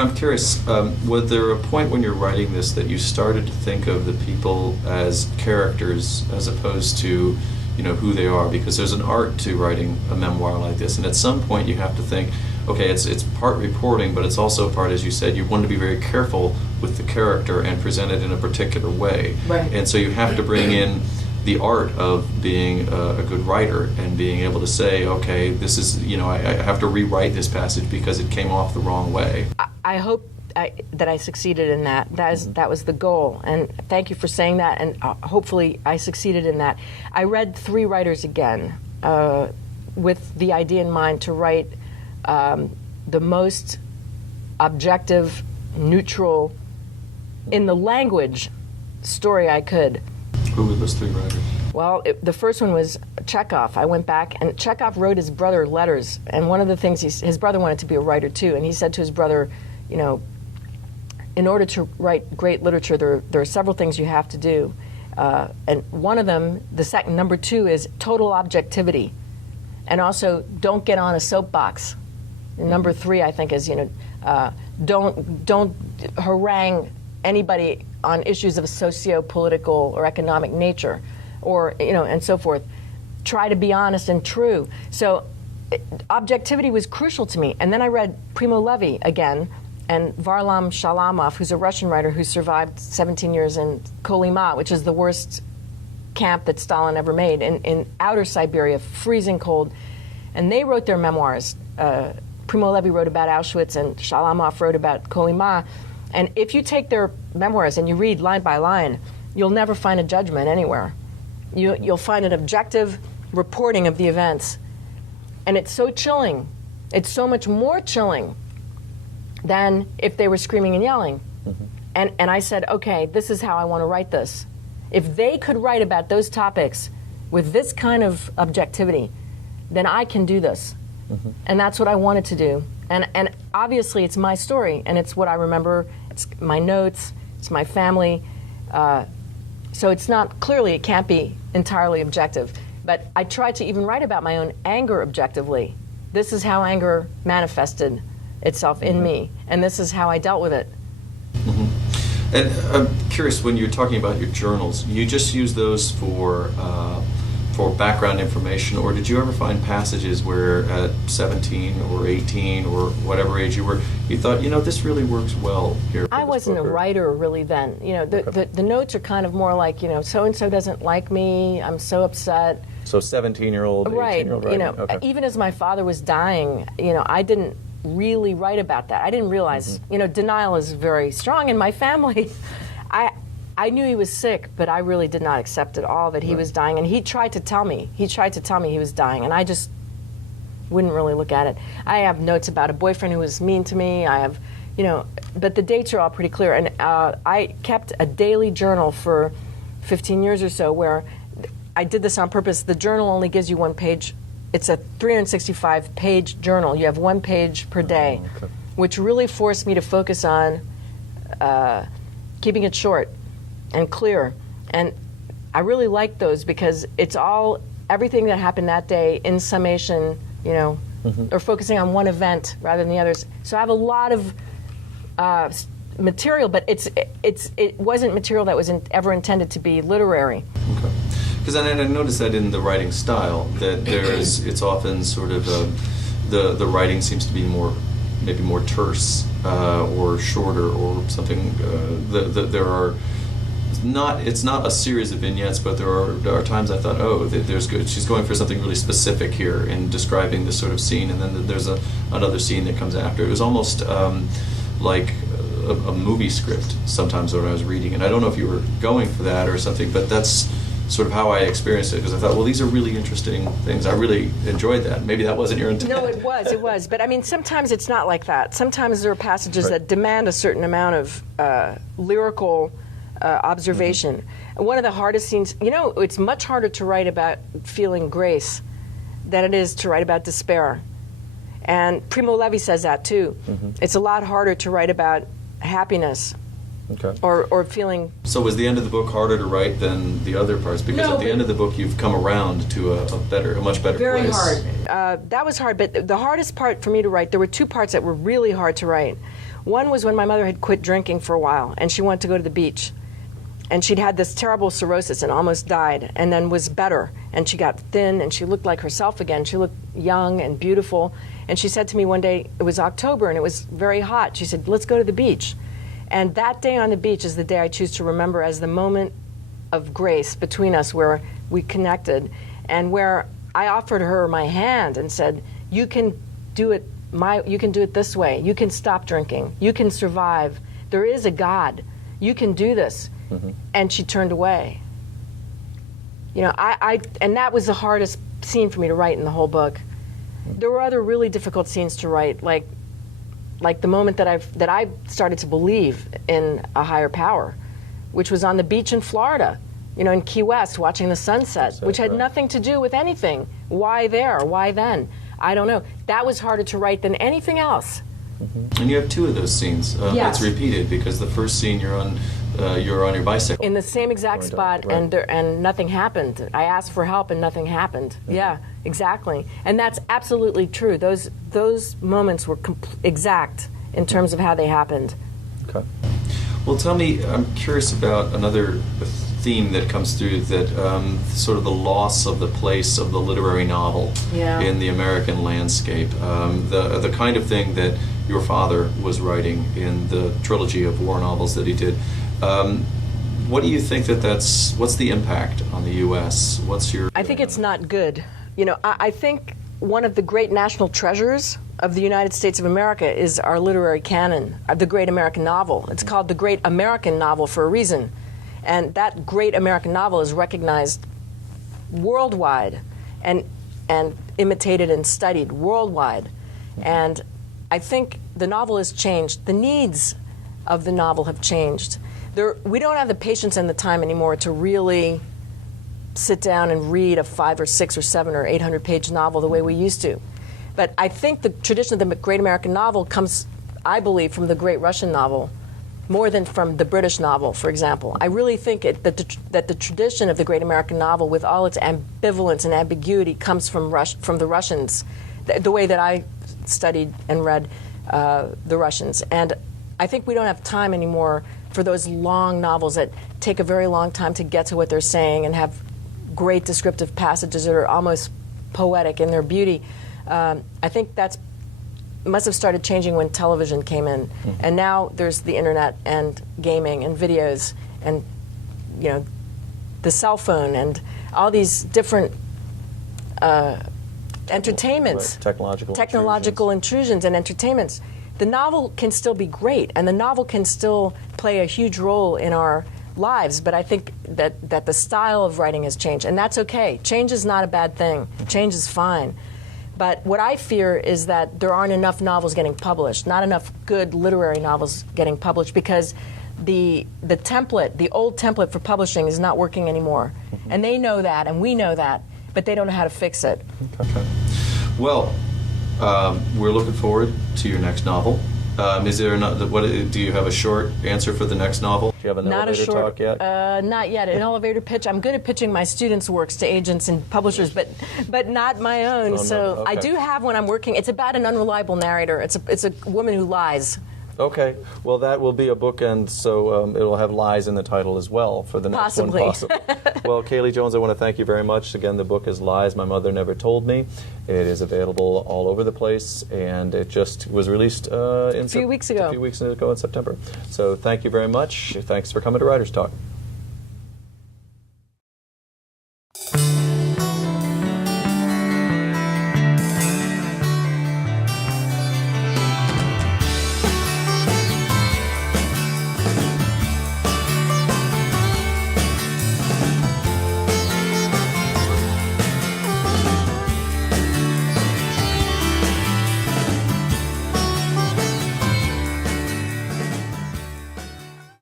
I'm curious, was there a point when you're writing this that you started to think of the people as characters as opposed to, who they are? Because there's an art to writing a memoir like this, and at some point you have to think, okay, it's part reporting, but it's also part, as you said, you want to be very careful with the character and present it in a particular way. Right. And so you have to bring in the art of being a good writer and being able to say, okay, this is, I have to rewrite this passage because it came off the wrong way. I hope that I succeeded in that. That was the goal. And thank you for saying that, and hopefully I succeeded in that. I read Three Writers again with the idea in mind to write the most objective, neutral, in the language, story I could. Who were those three writers? Well, the first one was Chekhov. I went back, and Chekhov wrote his brother letters, and one of the things, his brother wanted to be a writer too, and he said to his brother, in order to write great literature, there are several things you have to do, and one of them, number two, is total objectivity, and also don't get on a soapbox. And number three, I think, is don't harangue anybody on issues of socio-political or economic nature, or and so forth. Try to be honest and true. So objectivity was crucial to me. And then I read Primo Levi again, and Varlam Shalamov, who's a Russian writer who survived 17 years in Kolyma, which is the worst camp that Stalin ever made, in outer Siberia, freezing cold. And they wrote their memoirs. Primo Levi wrote about Auschwitz, and Shalamov wrote about Kolyma. And if you take their memoirs and you read line by line, you'll never find a judgment anywhere. You'll find an objective reporting of the events. And it's so chilling. It's so much more chilling than if they were screaming and yelling. Mm-hmm. And I said, okay, this is how I want to write this. If they could write about those topics with this kind of objectivity, then I can do this. Mm-hmm. And that's what I wanted to do. And obviously it's my story, and it's what I remember, it's my notes, it's my family. So it's not, clearly it can't be entirely objective. But I tried to even write about my own anger objectively. This is how anger manifested itself in me, and this is how I dealt with it. Mm-hmm. And I'm curious, when you're talking about your journals, you just use those for background information, or did you ever find passages where at 17 or 18 or whatever age you were, you thought, this really works well here? I wasn't a writer really then. The notes are kind of more like, so-and-so doesn't like me, I'm so upset. So 17-year-old, 18-year-old writing. Okay. Even as my father was dying, I didn't really write about that. I didn't realize, denial is very strong in my family. I knew he was sick, but I really did not accept at all that he was dying. And he tried to tell me. He was dying, and I just wouldn't really look at it. I have notes about a boyfriend who was mean to me. I have, but the dates are all pretty clear. And I kept a daily journal for 15 years or so, where I did this on purpose. The journal only gives you one page. It's a 365-page journal. You have one page per day, which really forced me to focus on keeping it short and clear. And I really like those because it's all, everything that happened that day in summation, or focusing on one event rather than the others. So I have a lot of material, but it wasn't material that was ever intended to be literary. Okay. Because I noticed that in the writing style, that it's often sort of, the writing seems to be maybe more terse or shorter or something. There are, it's not a series of vignettes, but there are times I thought, there's good. She's going for something really specific here in describing this sort of scene, and then there's another scene that comes after. It was almost like a movie script sometimes when I was reading, and I don't know if you were going for that or something, but that's sort of how I experienced it, because I thought, well, these are really interesting things. I really enjoyed that. Maybe that wasn't your intent. No, it was. But I mean, sometimes it's not like that. Sometimes there are passages that demand a certain amount of lyrical observation. Mm-hmm. One of the hardest scenes, it's much harder to write about feeling grace than it is to write about despair. And Primo Levi says that too. Mm-hmm. It's a lot harder to write about happiness Okay. or feeling. So was the end of the book harder to write than the other parts? Because No, at the end of the book, you've come around to a much better Very place. hard. That was hard, but the hardest part for me to write, there were two parts that were really hard to write. One was when my mother had quit drinking for a while, and she wanted to go to the beach. And she'd had this terrible cirrhosis and almost died, and then was better. And she got thin, and she looked like herself again. She looked young and beautiful. And she said to me one day, it was October, and it was very hot. She said, let's go to the beach. And that day on the beach is the day I choose to remember as the moment of grace between us where we connected, and where I offered her my hand and said, you can do it this way. You can stop drinking. You can survive. There is a God. You can do this. Mm-hmm. And she turned away. You know, and that was the hardest scene for me to write in the whole book. There were other really difficult scenes to write, like the moment that I started to believe in a higher power, which was on the beach in Florida, you know, in Key West, watching the sunset, which had nothing to do with anything. Why there? Why then? I don't know. That was harder to write than anything else. Mm-hmm. And you have two of those scenes. Yes. It's repeated because the first scene you're on your bicycle. In the same exact spot, right. and nothing happened. I asked for help and nothing happened. Mm-hmm. Yeah, exactly. And that's absolutely true. Those moments were exact in terms of how they happened. Okay. Well, tell me, I'm curious about another theme that comes through, that sort of the loss of the place of the literary novel in the American landscape. The kind of thing that your father was writing in the trilogy of war novels that he did. What do you think what's the impact on the U.S.? I think it's not good. You know, I think one of the great national treasures of the United States of America is our literary canon, the great American novel. It's called the great American novel for a reason. And that great American novel is recognized worldwide and imitated and studied worldwide. And I think the novel has changed. The needs of the novel have changed. We don't have the patience and the time anymore to really sit down and read a 5 or 6 or 7 or 800-page novel the way we used to. But I think the tradition of the great American novel comes, I believe, from the great Russian novel, more than from the British novel, for example. I really think that the tradition of the great American novel, with all its ambivalence and ambiguity, comes from the Russians, the way that I studied and read the Russians. And I think we don't have time anymore for those long novels that take a very long time to get to what they're saying and have great descriptive passages that are almost poetic in their beauty. I think that must have started changing when television came in. Mm-hmm. And now there's the internet and gaming and videos and, you know, the cell phone and all these different entertainments. Right. Technological intrusions and entertainments. The novel can still be great, and the novel can still play a huge role in our lives, but I think that the style of writing has changed, and that's okay. Change is not a bad thing. Change is fine. But what I fear is that there aren't enough novels getting published, not enough good literary novels getting published, because the template, the old template for publishing is not working anymore. Mm-hmm. And they know that, and we know that, but they don't know how to fix it. Okay. Well, we're looking forward to your next novel. Is there do you have a short answer for the next novel? Do you have an elevator talk yet? Not yet. An elevator pitch. I'm good at pitching my students' works to agents and publishers, but not my own. Okay. I do have one I'm working. It's about an unreliable narrator. It's a woman who lies. Okay. Well, that will be a bookend, so it'll have lies in the title as well for the next one. Possibly. Well, Kalie Jones, I want to thank you very much. Again, the book is Lies My Mother Never Told Me. It is available all over the place, and it just was released a few weeks ago in September. So thank you very much. Thanks for coming to Writers Talk.